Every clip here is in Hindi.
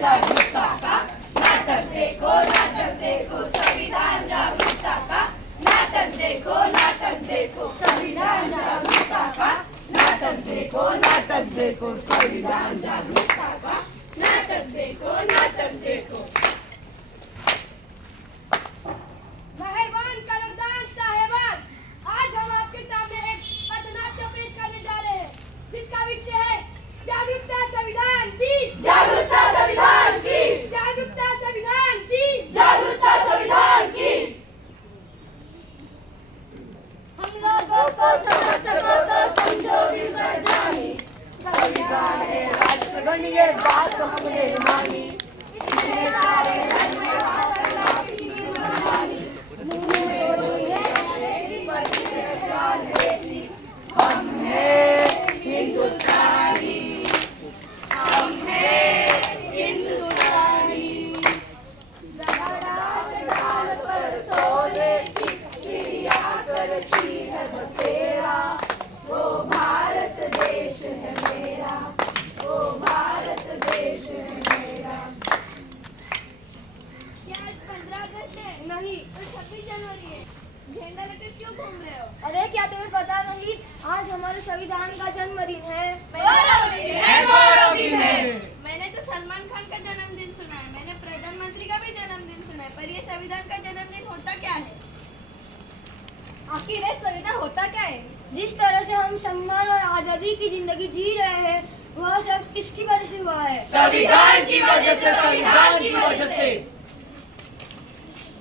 जागरूकता का नाटक देखो संविधान जागरूकता का नाटक देखो संविधान जागरूकता का नाटक देखो संविधान जागरूकता का नाटक देखो। मेहरबान कदरदान साहिबान, आज हम आपके सामने एक पथनाट्य पेश करने जा रहे हैं जिसका विषय है जागरूकता संविधान की, जागरूकता संविधान की, जागरूकता संविधान की, जागरूकता संविधान की। हम लोगों को समझ सको तो समझो विवर जानी, संविधान है राष्ट्रगण ये बात हमने मानी, इतने सारे धर्म हम हैं हिंदुस्तानी, हम हैं हिंदुस्तानी। डाल पर सोने की चिड़िया करती है बसेरा, वो भारत देश है मेरा, वो भारत देश है मेरा। क्या आज 15 अगस्त है? नहीं, तो 26 जनवरी है। झंडा लेकर क्यों घूम रहे हो? अरे क्या तुम्हें पता नहीं, आज हमारे संविधान का जन्मदिन है। गौरव दिन है। मैंने तो सलमान खान का जन्मदिन सुना है, मैंने प्रधानमंत्री का भी जन्मदिन सुना है, पर ये संविधान का जन्मदिन होता क्या है? आखिर ये संविधान होता क्या है? जिस तरह से हम सम्मान और आजादी की जिंदगी जी रहे हैं, वह सब किसकी वजह से हुआ है? संविधान की वजह से, संविधान की वजह से।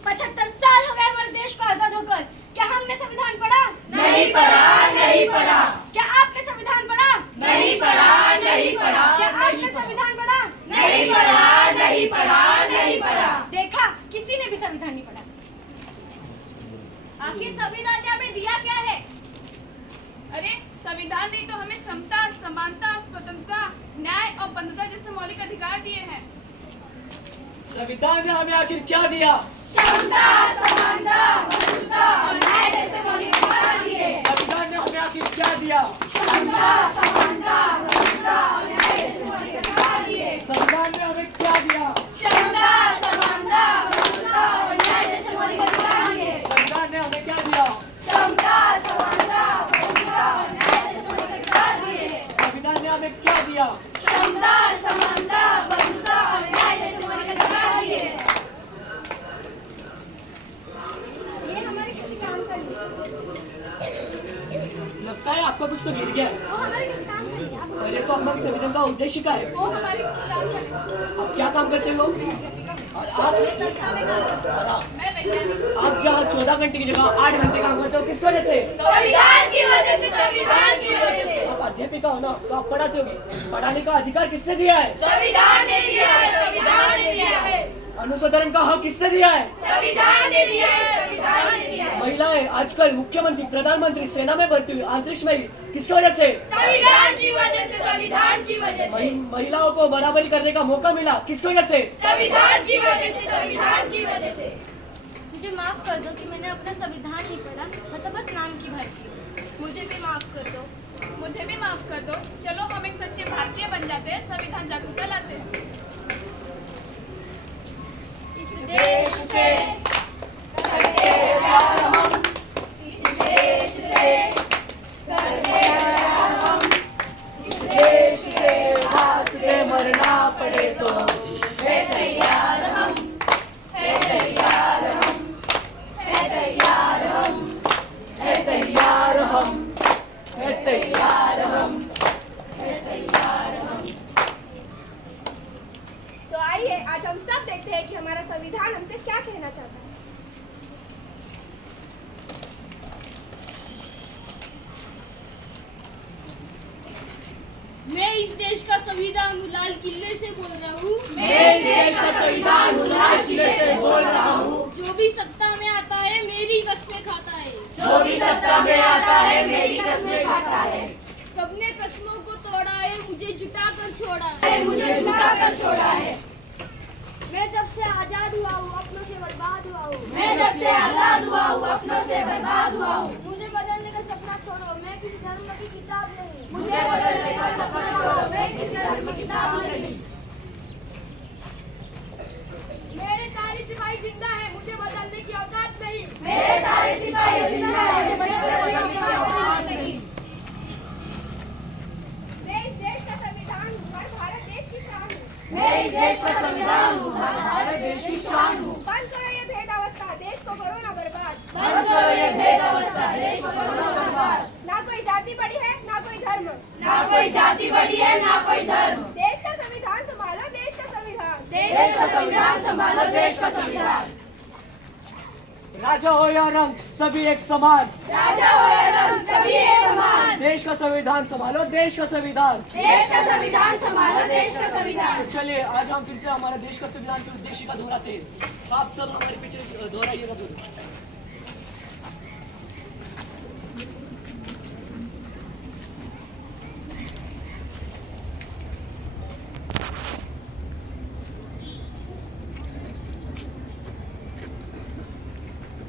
75 साल हो गए हमारे देश को आजाद होकर, क्या हमने संविधान पढ़ा? नहीं पढ़ा, नहीं पढ़ा। क्या आपने संविधान पढ़ा? नहीं पढ़ा, नहीं पढ़ा। क्या आपने संविधान पढ़ा? नहीं पढ़ा, नहीं पढ़ा, नहीं पढ़ा। देखा, किसी ने भी संविधान नहीं पढ़ा। आखिर संविधान ने हमें दिया क्या है? अरे संविधान ने तो हमें क्षमता, समानता, स्वतंत्रता, न्याय और बंधुता जैसे मौलिक अधिकार दिए हैं। संविधान ने हमें आखिर क्या दिया? क्षमता, समानता, बंधुता और न्याय जैसे मौलिक अधिकार दिए। संविधान ने हमें आखिर क्या दिया? क्षमता, समानता, बंधुता और न्याय जैसे मौलिक अधिकार दिए। संविधान ने हमें क्या दिया? क्षमता, समानता, बंधुता और न्याय जैसे मौलिक अधिकार दिए। संविधान ने हमें क्या दिया? क्षमता, समानता, बंधुता और न्याय जैसे मौलिक अधिकार दिए। संविधान ने हमें क्या दिया? क्षमता, समानता, बंधुता और न्याय जैसे मौलिक अधिकार दिए। ये हमारे किसी काम का नहीं, लगता है आपका कुछ तो गिर गया है। वो हमारे किसी काम का नहीं। आप पहले तो हमारे संविधान का उद्देश्य क्या है? वो हमारे किसी काम का नहीं। आप क्या काम करते हो? और आप मैं वैज्ञानिक। आप जहाँ 14 घंटे की जगह 8 घंटे काम करते हो, किस वजह से? संविधान की वजह से, संविधान की वजह से। आप अध्यापिका हो ना, तो आप पढ़ाते होगी। पढ़ाने का अधिकार किसने दिया है? संविधान ने दिया है, संविधान ने दिया है। अनुसंधान का हक किसने दिया है? संविधान ने दिया है, संविधान ने दिया है। महिलाएं आजकल मुख्यमंत्री, प्रधानमंत्री, सेना में भर्ती हुई, अंतरिक्ष में, किसकी वजह से? संविधान की वजह से, संविधान की वजह से। महिलाओं को बराबरी करने का मौका मिला, किसकी वजह से? संविधान की वजह से, संविधान की वजह से। मुझे माफ कर दो कि मैंने अपना संविधान नहीं पढ़ा, मैं तो बस नाम की भरती हूँ। मुझे भी माफ कर दो। मुझे भी माफ कर दो। चलो हम एक सच्चे भारतीय बन जाते हैं, संविधान जागरूकता लाते हैं। इस देश से करते प्यार हम, इस देश से करते प्यार हम, इस देश से घास पे मरना पड़े तो है तैयार हम, है तैयार हम, है तैयार हम, है तैयार हम, है तैयार हम, है तैयार हम। तो आइए आज हम सब देखते हैं कि हमारा संविधान हमसे क्या कहना चाहता है। मैं इस देश का संविधान लाल किले से बोल रहा हूँ। मैं इस देश का संविधान लाल किले से बोल रहा हूँ। जो भी सत्ता में आता है मेरी कस्में खाता है। जो भी सत्ता में आता है मेरी कस्में खाता है। सबने कस्मों को तोड़ा है, मुझे जुटा कर छोड़ा है। मुझे जुटा कर छोड़ा है। मैं जब से आजाद हुआ हूँ अपनों से बर्बाद हुआ हूँ। मैं जब से आजाद हुआ हूँ अपनों से बर्बाद हुआ हूँ। मुझे बदलने का सपना छोड़ो, मैं किसी धर्म की किताब नहीं। मुझे बदलने का सपना छोड़ो, मैं किसी धर्म की किताब नहीं। मैं इस देश का संविधान हूँ, हमारे देश की शान हूँ। बंद करो ये भेदावस्था, देश को करो ना बर्बाद। बंद करो ये भेदावस्था, देश को करो ना बर्बाद। ना कोई जाति बड़ी है, ना कोई धर्म। ना कोई जाति बड़ी है, ना कोई धर्म। देश का संविधान संभालो, देश का संविधान। देश का संविधान संभालो, देश का संविधान। राजा हो या रंग सभी एक समान, राजा हो या रंग सभी एक समान। देश का संविधान संभालो, देश का संविधान। देश का संविधान संभालो, देश का संविधान। तो चलिए आज हम फिर से हमारे देश का संविधान के उद्देश्य का दोहराते हैं। आप सब हमारे पीछे दोहराइएगा जरूर।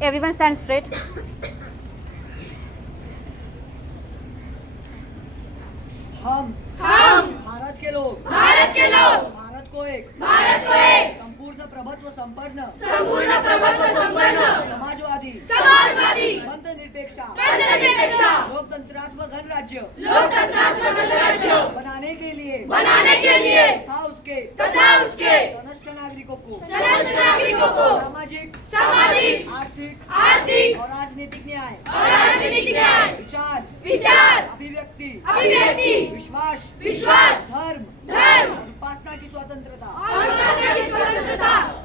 Everyone stand straight. हम भारत के लोग भारत को एक संपूर्ण प्रभुत्व संपन्न समाजवादी धर्मनिरपेक्ष लोकतंत्रात्मक गणराज्य बनाने के लिए तथा उसके समस्त नागरिकों को सामाजिक आर्थिक और राजनीतिक न्याय विचार अभिव्यक्ति विश्वास धर्म और उपासना की स्वतंत्रता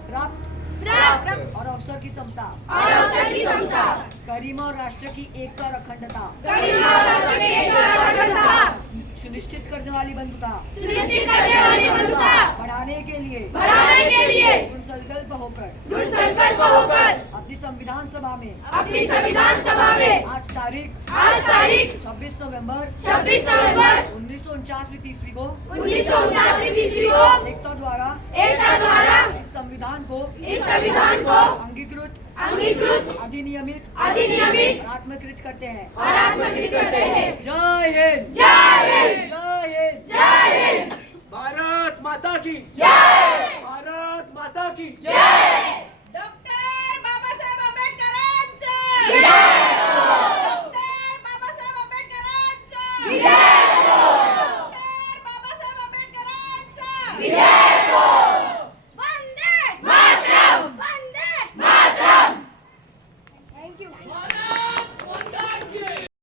प्राप्त और अवसर की समता गरिमा और राष्ट्र की एकता और अखंडता सुनिश्चित करने वाली बंधुता बढ़ाने के लिए दृढ़ संकल्प होकर अपनी संविधान सभा में आज तारीख 26 नवंबर 1949 ईस्वी को एकता द्वारा इस संविधान को अंगीकृत अधिनियमित और आत्मकृत करते हैं। जय हिंद। भारत माता की भारत माता की डॉक्टर बाबासाहेब आंबेडकरांचा डॉक्टर बाबासाहेब आंबेडकरांचा डॉक्टर बाबासाहेब आंबेडकरांचा वंदे मातरम। थँक्यू।